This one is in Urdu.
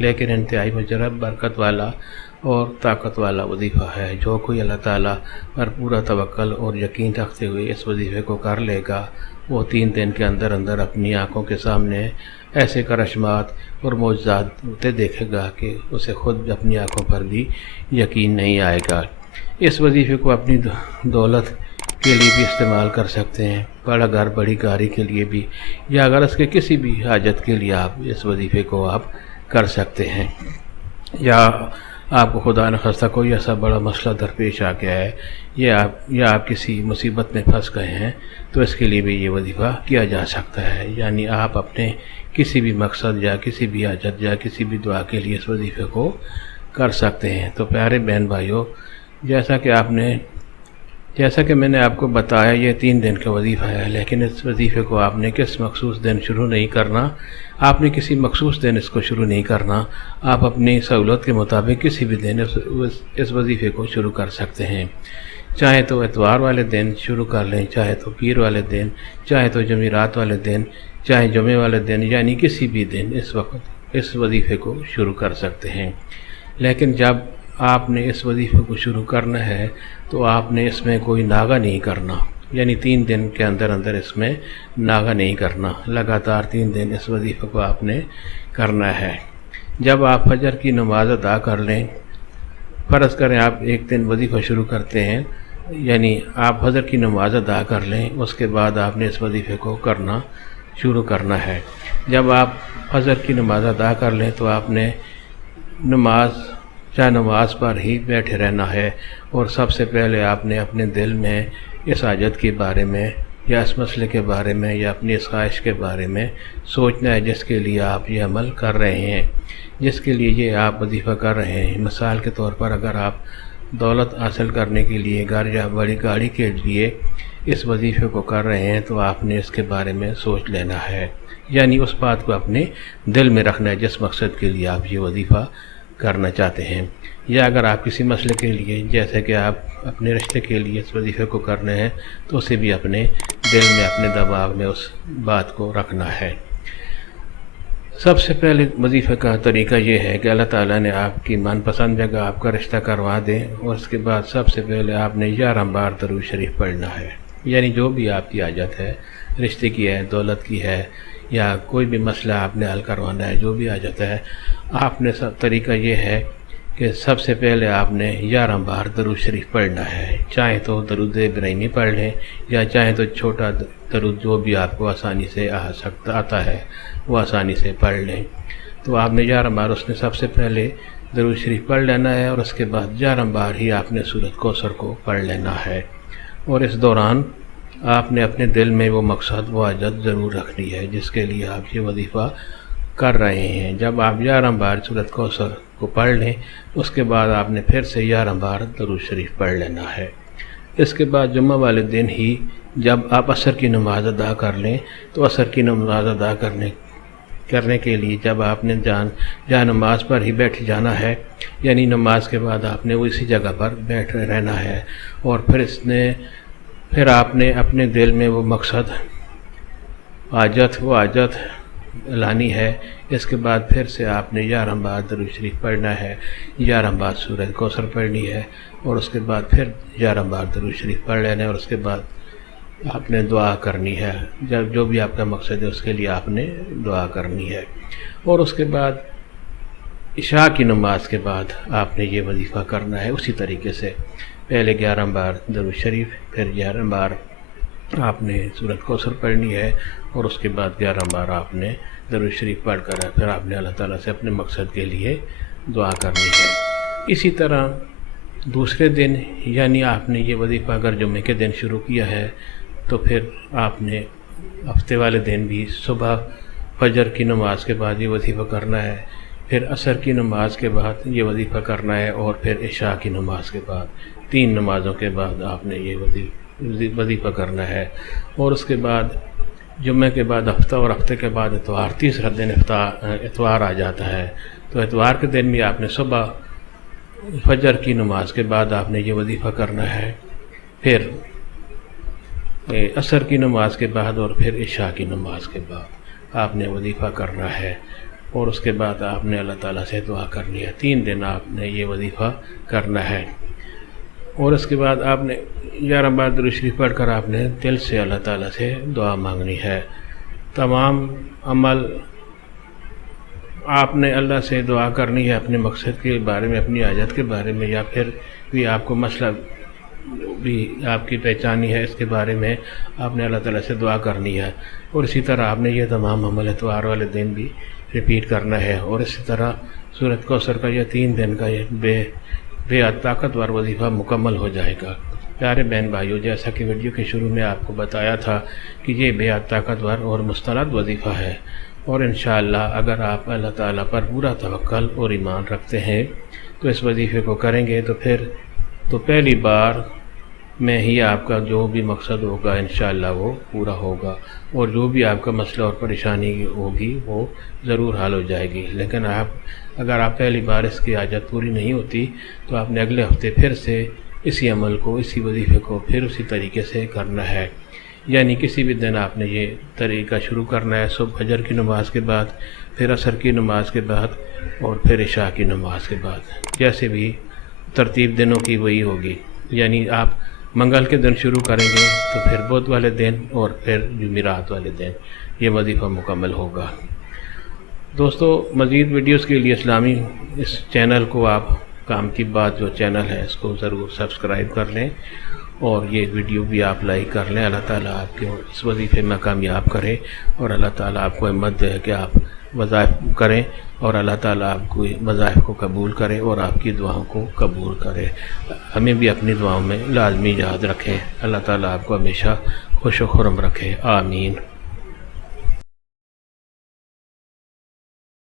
لیکن انتہائی مجرب برکت والا اور طاقت والا وظیفہ ہے۔ جو کوئی اللہ تعالیٰ پر پورا توکل اور یقین رکھتے ہوئے اس وظیفے کو کر لے گا، وہ 3 دن کے اندر اندر اپنی آنکھوں کے سامنے ایسے کرشمات اور معجزات ہوتے دیکھے گا کہ اسے خود اپنی آنکھوں پر بھی یقین نہیں آئے گا۔ اس وظیفے کو اپنی دولت کے لیے بھی استعمال کر سکتے ہیں، بڑا گھر بڑی گاڑی کے لیے بھی، یا اگر اس کے کسی بھی حاجت کے لیے آپ اس وظیفے کو آپ کر سکتے ہیں، یا آپ کو خدا نخواستہ کوئی ایسا بڑا مسئلہ درپیش آ گیا ہے یا آپ کسی مصیبت میں پھنس گئے ہیں، تو اس کے لیے بھی یہ وظیفہ کیا جا سکتا ہے۔ یعنی آپ اپنے کسی بھی مقصد یا کسی بھی حاجت یا کسی بھی دعا کے لیے اس وظیفے کو کر سکتے ہیں۔ تو پیارے بہن بھائیوں، جیسا کہ میں نے آپ کو بتایا، یہ 3 دن کا وظیفہ ہے، لیکن اس وظیفے کو آپ نے کس مخصوص دن شروع نہیں کرنا، آپ نے کسی مخصوص دن اس کو شروع نہیں کرنا، آپ اپنی سہولت کے مطابق کسی بھی دن اس وظیفے کو شروع کر سکتے ہیں۔ چاہے تو اتوار والے دن شروع کر لیں، چاہے تو پیر والے دن، چاہے تو جمعرات والے دن، چاہے جمعے والے دن، یعنی کسی بھی دن اس وقت اس وظیفے کو شروع کر سکتے ہیں۔ لیکن جب آپ نے اس وظیفے کو شروع کرنا ہے تو آپ نے اس میں کوئی ناغہ نہیں کرنا، یعنی 3 دن کے اندر اندر اس میں ناغہ نہیں کرنا، لگاتار 3 دن اس وظیفے کو آپ نے کرنا ہے۔ جب آپ فجر کی نماز ادا کر لیں، فرض کریں آپ ایک دن وظیفہ شروع کرتے ہیں، یعنی آپ فجر کی نماز ادا کر لیں، اس کے بعد آپ نے اس وظیفے کو کرنا شروع کرنا ہے۔ جب آپ فجر کی نماز ادا کر لیں تو آپ نے نماز پر ہی بیٹھے رہنا ہے، اور سب سے پہلے آپ نے اپنے دل میں اس حاجت کے بارے میں یا اس مسئلے کے بارے میں یا اپنی اس خواہش کے بارے میں سوچنا ہے جس کے لیے آپ یہ عمل کر رہے ہیں، جس کے لیے یہ آپ وظیفہ کر رہے ہیں۔ مثال کے طور پر اگر آپ دولت حاصل کرنے کے لیے گھر یا بڑی گاڑی کے لیے اس وظیفے کو کر رہے ہیں، تو آپ نے اس کے بارے میں سوچ لینا ہے، یعنی اس بات کو اپنے دل میں رکھنا ہے جس مقصد کے لیے آپ یہ وظیفہ کرنا چاہتے ہیں۔ یا اگر آپ کسی مسئلے کے لیے، جیسے کہ آپ اپنے رشتے کے لیے اس وظیفے کو کرنے ہیں، تو اسے بھی اپنے دل میں اپنے دماغ میں اس بات کو رکھنا ہے۔ سب سے پہلے وظیفے کا طریقہ یہ ہے کہ اللہ تعالیٰ نے آپ کی من پسند جگہ آپ کا رشتہ کروا دیں، اور اس کے بعد سب سے پہلے آپ نے 11 بار درود شریف پڑھنا ہے۔ یعنی جو بھی آپ کی حاجت ہے، رشتے کی ہے، دولت کی ہے، یا کوئی بھی مسئلہ آپ نے حل کروانا ہے، جو بھی حاجت ہے، آپ نے طریقہ یہ ہے کہ سب سے پہلے آپ نے 11 بار درود شریف پڑھنا ہے۔ چاہے تو درود ابراہیمی پڑھ لیں، یا چاہے تو چھوٹا درود جو بھی آپ کو آسانی سے آتا ہے وہ آسانی سے پڑھ لیں۔ تو آپ نے 11 بار اس نے سب سے پہلے درود شریف پڑھ لینا ہے، اور اس کے بعد 11 بار ہی آپ نے سورۃ کوثر کو پڑھ لینا ہے۔ اور اس دوران آپ نے اپنے دل میں وہ مقصد، وہ حاجت ضرور رکھنی ہے جس کے لیے آپ یہ وظیفہ کر رہے ہیں۔ جب آپ 11 بار سورۃ کوثر کو پڑھ لیں، اس کے بعد آپ نے پھر سے 11 بار درود شریف پڑھ لینا ہے۔ اس کے بعد جمعہ والے دن ہی جب آپ عصر کی نماز ادا کر لیں، تو عصر کی نماز ادا کرنے کے لیے جب آپ نے جہاں نماز پر ہی بیٹھ جانا ہے، یعنی نماز کے بعد آپ نے اسی جگہ پر بیٹھ رہنا ہے، اور پھر آپ نے اپنے دل میں وہ مقصد، حاجت لانی ہے۔ اس کے بعد پھر سے آپ نے 11 بار درود شریف پڑھنا ہے، 11 بار سورۃ کوثر پڑھنی ہے، اور اس کے بعد پھر 11 بار درود شریف پڑھ لینا ہے، اور اس کے بعد آپ نے دعا کرنی ہے، جو بھی آپ کا مقصد ہے اس کے لیے آپ نے دعا کرنی ہے۔ اور اس کے بعد عشاء کی نماز کے بعد آپ نے یہ وظیفہ کرنا ہے اسی طریقے سے، پہلے 11 بار درود شریف، پھر 11 بار آپ نے سورۃ کوثر پڑھنی ہے، اور اس کے بعد 11 بار آپ نے درود شریف پڑھ کر پھر آپ نے اللہ تعالیٰ سے اپنے مقصد کے لیے دعا کرنی ہے۔ اسی طرح دوسرے دن، یعنی آپ نے یہ وظیفہ اگر جمعے کے دن شروع کیا ہے، تو پھر آپ نے ہفتے والے دن بھی صبح فجر کی نماز کے بعد یہ وظیفہ کرنا ہے، پھر عصر کی نماز کے بعد یہ وظیفہ کرنا ہے، اور پھر عشاء کی نماز کے بعد 3 نمازوں کے بعد آپ نے یہ وظیفہ کرنا ہے۔ اور اس کے بعد جمعے کے بعد ہفتہ، اور ہفتے کے بعد اتوار، تیسرا دن اتوار آ جاتا ہے، تو اتوار کے دن بھی آپ نے صبح فجر کی نماز کے بعد آپ نے یہ وظیفہ کرنا ہے، پھر عصر کی نماز کے بعد، اور پھر عشاء کی نماز کے بعد آپ نے وظیفہ کرنا ہے۔ اور اس کے بعد آپ نے اللہ تعالیٰ سے دعا کرنی ہے. 3 دن آپ نے یہ وظیفہ کرنا ہے. اور اس کے بعد آپ نے 11 بار درود شریف پڑھ کر آپ نے دل سے اللہ تعالیٰ سے دعا مانگنی ہے. تمام عمل آپ نے اللہ سے دعا کرنی ہے اپنے مقصد کے بارے میں، اپنی حاجت کے بارے میں، یا پھر بھی آپ کو مسئلہ بھی آپ کی پہچانی ہے، اس کے بارے میں آپ نے اللہ تعالیٰ سے دعا کرنی ہے. اور اسی طرح آپ نے یہ تمام عمل اتوار والے دن بھی ریپیٹ کرنا ہے. اور اسی طرح سورۃ کوثر کا یہ 3 دن کا یہ بے حد طاقتور وظیفہ مکمل ہو جائے گا. پیارے بہن بھائیوں، جیسا کہ ویڈیو کے شروع میں آپ کو بتایا تھا کہ یہ بے حد طاقتور اور مستند وظیفہ ہے. اور انشاءاللہ اگر آپ اللہ تعالیٰ پر پورا توکل اور ایمان رکھتے ہیں تو اس وظیفے کو کریں گے تو پہلی بار میں ہی آپ کا جو بھی مقصد ہوگا انشاءاللہ وہ پورا ہوگا، اور جو بھی آپ کا مسئلہ اور پریشانی ہوگی وہ ضرور حل ہو جائے گی. لیکن اگر آپ پہلی بار اس کی حاجت پوری نہیں ہوتی تو آپ نے اگلے ہفتے پھر سے اسی عمل کو، اسی وظیفے کو پھر اسی طریقے سے کرنا ہے. یعنی کسی بھی دن آپ نے یہ طریقہ شروع کرنا ہے، صبح فجر کی نماز کے بعد، پھر عصر کی نماز کے بعد، اور پھر عشاء کی نماز کے بعد. جیسے بھی ترتیب دنوں کی وہی ہوگی. یعنی آپ منگل کے دن شروع کریں گے تو پھر بدھ والے دن اور پھر جمعرات والے دن یہ وظیفہ مکمل ہوگا. دوستو، مزید ویڈیوز کے لیے اسلامی اس چینل کو آپ کام کی بات جو چینل ہے اس کو ضرور سبسکرائب کر لیں، اور یہ ویڈیو بھی آپ لائک کر لیں. اللہ تعالیٰ آپ کے اس وظیفے میں کامیاب کرے، اور اللہ تعالیٰ آپ کو ہمت دے کہ آپ وظائف کریں، اور اللہ تعالیٰ آپ کو وظائف کو قبول کرے اور آپ کی دعاؤں کو قبول کرے. ہمیں بھی اپنی دعاؤں میں لازمی یاد رکھیں. اللہ تعالیٰ آپ کو ہمیشہ خوش و خرم رکھے. آمین.